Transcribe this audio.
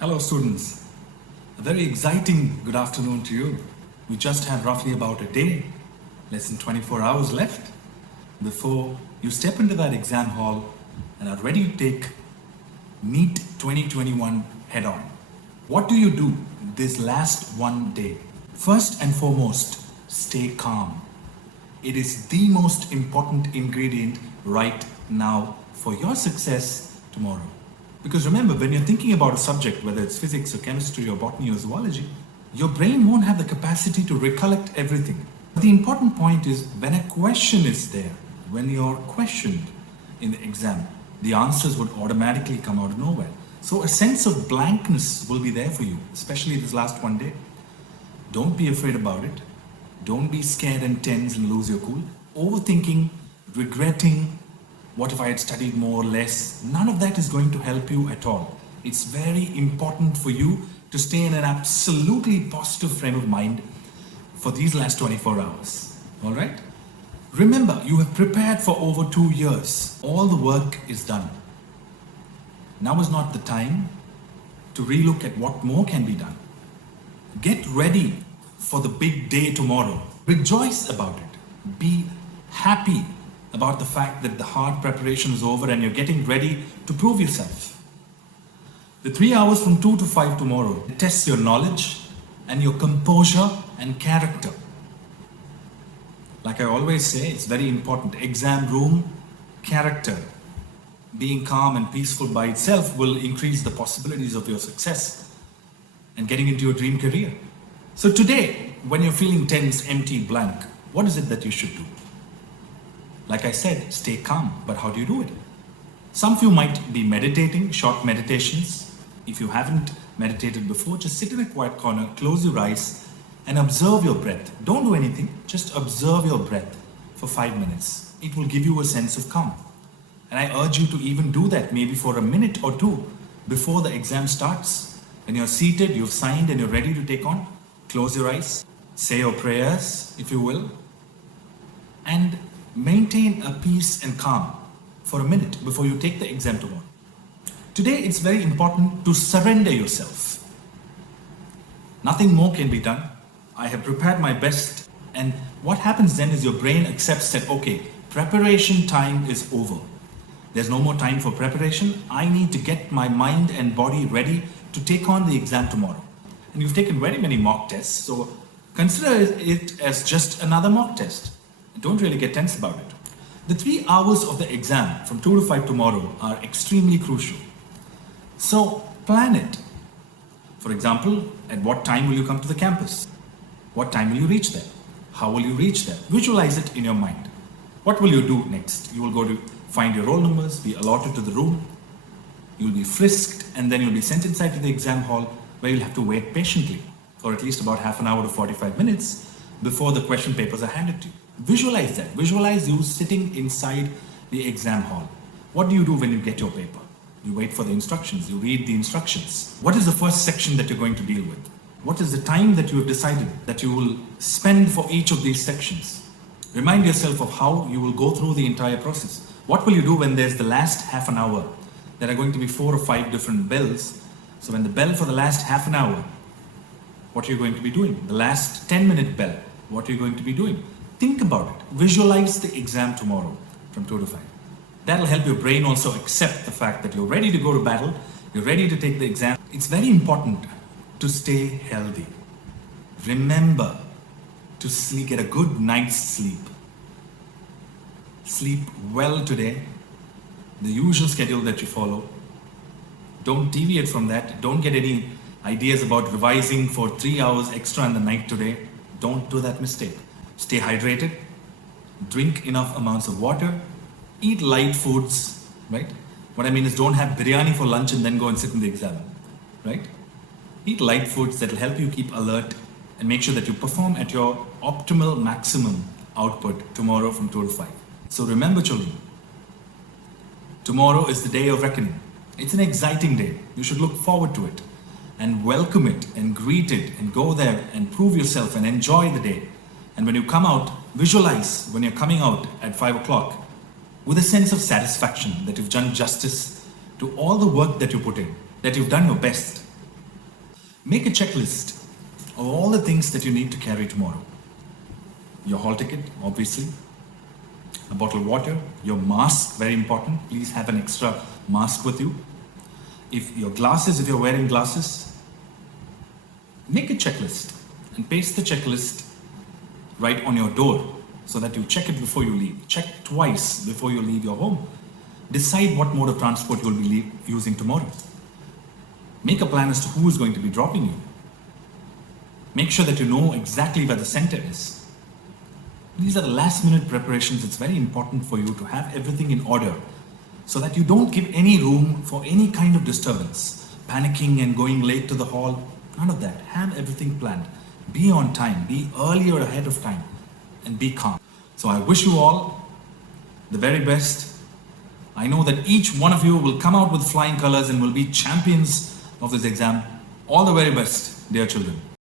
Hello students, a very exciting good afternoon to you. We just have roughly about a day, less than 24 hours left before you step into that exam hall and are ready to take NEET 2021 head on. What do you do this last one day? First and foremost, stay calm. It is the most important ingredient right now for your success tomorrow. Because remember, when you're thinking about a subject, whether it's physics or chemistry or botany or zoology, your brain won't have the capacity to recollect everything. But the important point is when a question is there, when you're questioned in the exam, the answers would automatically come out of nowhere. So a sense of blankness will be there for you, especially this last one day. Don't be afraid about it. Don't be scared and tense and lose your cool. Overthinking, regretting, what if I had studied more or less? None of that is going to help you at all. It's very important for you to stay in an absolutely positive frame of mind for these last 24 hours. All right? Remember, you have prepared for over 2 years. All the work is done. Now is not the time to relook at what more can be done. Get ready for the big day tomorrow. Rejoice about it. Be happy about the fact that the hard preparation is over and you're getting ready to prove yourself. The 3 hours from 2 to 5 tomorrow tests your knowledge and your composure and character. Like I always say, it's very important. Exam room, character. Being calm and peaceful by itself will increase the possibilities of your success and getting into your dream career. So today, when you're feeling tense, empty, blank, what is it that you should do? Like I said, stay calm, but how do you do it? Some of you might be meditating, short meditations. If you haven't meditated before, just sit in a quiet corner, close your eyes, and observe your breath. Don't do anything, just observe your breath for 5 minutes. It will give you a sense of calm. And I urge you to even do that maybe for a minute or two before the exam starts. When you're seated, you've signed, and you're ready to take on, close your eyes, say your prayers, if you will, and maintain a peace and calm for a minute before you take the exam tomorrow. Today, it's very important to surrender yourself. Nothing more can be done. I have prepared my best, and what happens then is your brain accepts that, okay, preparation time is over. There's no more time for preparation. I need to get my mind and body ready to take on the exam tomorrow. And you've taken very many mock tests, so consider it as just another mock test. Don't really get tense about it. The 3 hours of the exam from 2 to 5 tomorrow are extremely crucial. So plan it. For example, at what time will you come to the campus? What time will you reach there? How will you reach there? Visualize it in your mind. What will you do next? You will go to find your roll numbers, be allotted to the room. You will be frisked, and then you'll be sent inside to the exam hall where you'll have to wait patiently for at least about half an hour to 45 minutes before the question papers are handed to you. Visualize that. Visualize you sitting inside the exam hall. What do you do when you get your paper? You wait for the instructions. You read the instructions. What is the first section that you're going to deal with? What is the time that you have decided that you will spend for each of these sections? Remind yourself of how you will go through the entire process. What will you do when there's the last half an hour? There are going to be 4 or 5 different bells. So when the bell for the last half an hour, what are you going to be doing? The last 10-minute bell, what are you going to be doing? Think about it. Visualize the exam tomorrow from 2 to 5. That'll help your brain also accept the fact that you're ready to go to battle, you're ready to take the exam. It's very important to stay healthy. Remember to get a good night's sleep. Sleep well today, the usual schedule that you follow. Don't deviate from that. Don't get any ideas about revising for 3 hours extra in the night today. Don't do that mistake. Stay hydrated, drink enough amounts of water, eat light foods, right? What I mean is don't have biryani for lunch and then go and sit in the exam, right? Eat light foods that will help you keep alert and make sure that you perform at your optimal maximum output tomorrow from 2 to 5. So remember, children, tomorrow is the day of reckoning. It's an exciting day. You should look forward to it and welcome it and greet it and go there and prove yourself and enjoy the day. And when you come out, visualize when you're coming out at 5 o'clock with a sense of satisfaction that you've done justice to all the work that you put in, that you've done your best, Make a checklist of all the things that you need to carry tomorrow. Your hall ticket, obviously, a bottle of water, your mask, very important. Please have an extra mask with you. If your glasses, if you're wearing glasses, make a checklist and paste the checklist right on your door so that you check it before you leave. Check twice before you leave your home. Decide what mode of transport you'll be using tomorrow. Make a plan as to who is going to be dropping you. Make sure that you know exactly where the center is. These are the last minute preparations. It's very important for you to have everything in order so that you don't give any room for any kind of disturbance. Panicking and going late to the hall, none of that. Have everything planned. Be on time, be earlier ahead of time, and be calm. So I wish you all the very best. I know that each one of you will come out with flying colors and will be champions of this exam. All the very best, dear children.